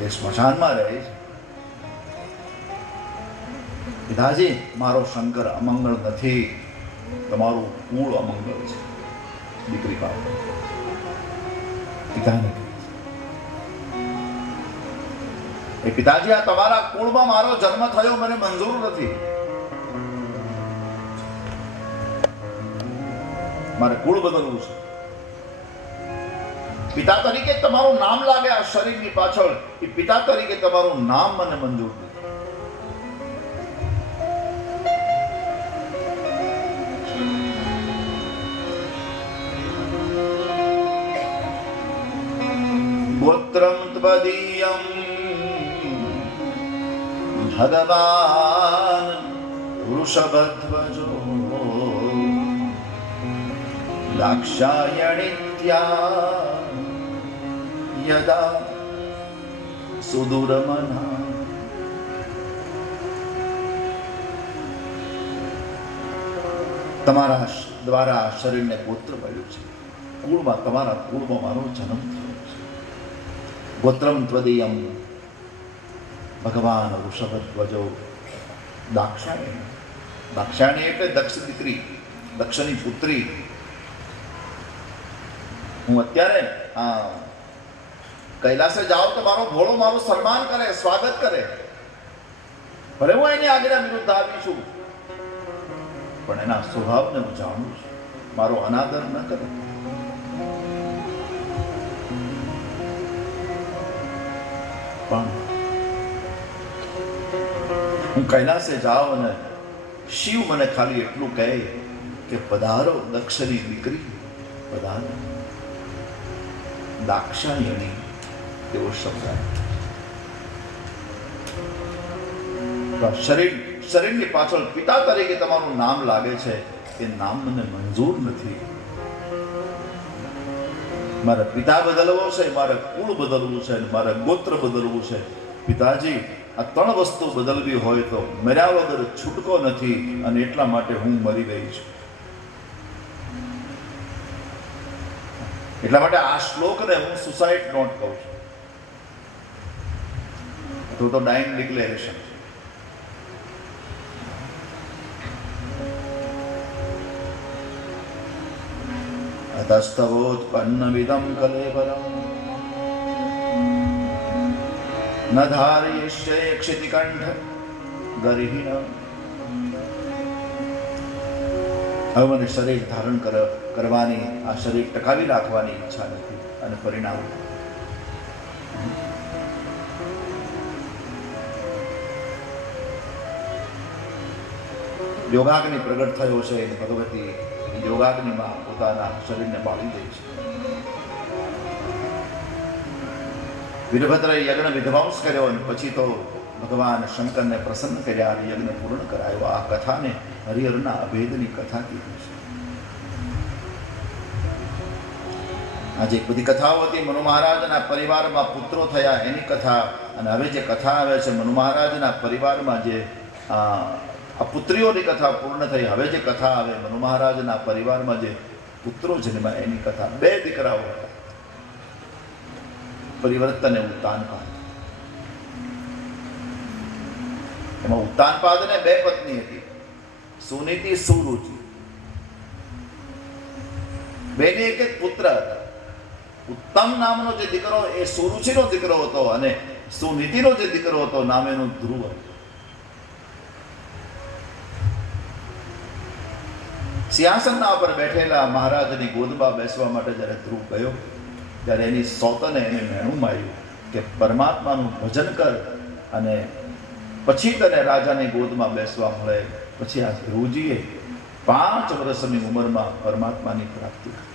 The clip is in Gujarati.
તે સ્મશાનમાં રહે છે. પિતાજી, મારો શંકર અમંગળ નથી. તમારું કુળ અમંગળ છે. દીકરી બાપ પિતાને. એ પિતાજી, આ તમારા કુળમાં મારો જન્મ થયો, મને મંજૂર નથી. મારે કુળ બદલવું છે. પિતા તરીકે તમારું નામ લાગે આ શરીરની પાછળ, એ પિતા તરીકે તમારું નામ મને મંજૂર ગોત્રમ ત્વદીયમ ભગવાન વૃષભધ્વજો દાક્ષાયણિત્યા યદા सुदूरमना તમારા દ્વારા શરીરને ગોત્ર મળ્યું છે. કુળમાં તમારા કુળમાં મારો જન્મ થયો છે. ગોત્રમ ત્વદીયમ ભગવાન વૃષભધ્વજો દાક્ષાણી દાક્ષાણી એટલે દક્ષ દીકરી, દક્ષની પુત્રી. હું અત્યારે આ કૈલાસે જાઓ તો મારો ભોળો મારું સન્માન કરે, સ્વાગત કરે. ભલે હું એની આજ્ઞા વિરુદ્ધ આવી છું, પણ એના સ્વભાવને હું જાણું છું. મારો અનાદર ન કરે. પણ હું કૈલાસે જાઉં અને શિવ મને ખાલી એટલું કહે કે પધારો, દક્ષની દીકરી, પધારો. દાક્ષાયણી તેવો આ શરીર શરીરની પાછળ પિતા તરીકે તમારું નામ લાગે છે એ નામ મને મંજૂર નથી મારે પિતા બદલવો છે મારે કુળ બદલવું છે મારે ગોત્ર બદલવું છે પિતાજી આ ત્રણ વસ્તુ બદલવી હોય તો મર્યા વગર છૂટકો નથી અને એટલા માટે હું મરી રહી છું. એટલા માટે આ શ્લોકને હું સુસાઇડ નોટ કહું છું. તો તો ડાઇંગ ડિક્લેરેશન અતસ્તવોત્પન્નવિદં કલેવરમ ન ધારયિષ્યે ક્ષિતિકંઠ ગરિહિણ. હવે મને શરીર ધારણ કર, કરવાની આ શરીર ટકાવી રાખવાની ઈચ્છા નથી અને પરિણામ યોગાગ્નિ પ્રગટ થયો છે અને ભગવતી યોગાગ્નિમાં પોતાના શરીરને બાળી દે છે. વીરભદ્રએ યજ્ઞ વિધ્વંસ કર્યો અને પછી તો ભગવાન શંકરને પ્રસન્ન કર્યા અને યજ્ઞ પૂર્ણ કરાયો. આ કથાને હરિહરના અભેદની કથા કીધી છે. આજે બધી કથાઓ હતી મનુ મહારાજના પરિવારમાં પુત્રો થયા એની કથા. અને હવે જે કથા આવે છે મનુ મહારાજના પરિવારમાં જે આ પુત્રીઓની કથા પૂર્ણ થઈ. હવે જે કથા આવે, મનુ મહારાજના પરિવારમાં જે પુત્રો જન્મ્યા એની કથા બે દીકરાઓ હતા. પરિવર્તન એ ઉત્તાનપાદ એમાં ઉત્તાનપાદને બે પત્ની હતી. સુનીતિ સુરુચિ. બેને એક એક પુત્ર હતા. ઉત્તમ નામનો જે દીકરો, એ સુરુચિનો દીકરો હતો અને સુનીતિનો જે દીકરો હતો, નામ એનું ધ્રુવ હતું. સિંહાસનના ઉપર બેઠેલા મહારાજની ગોદમાં બેસવા માટે જ્યારે ધ્રુવ ગયો, ત્યારે એની સોતને એને મેણું માર્યું કે પરમાત્માનું ભજન કર અને પછી તને રાજાની ગોદમાં બેસવા મળે. પછી આ ધ્રુવજીએ પાંચ વર્ષની ઉંમરમાં પરમાત્માની પ્રાપ્તિ કરી.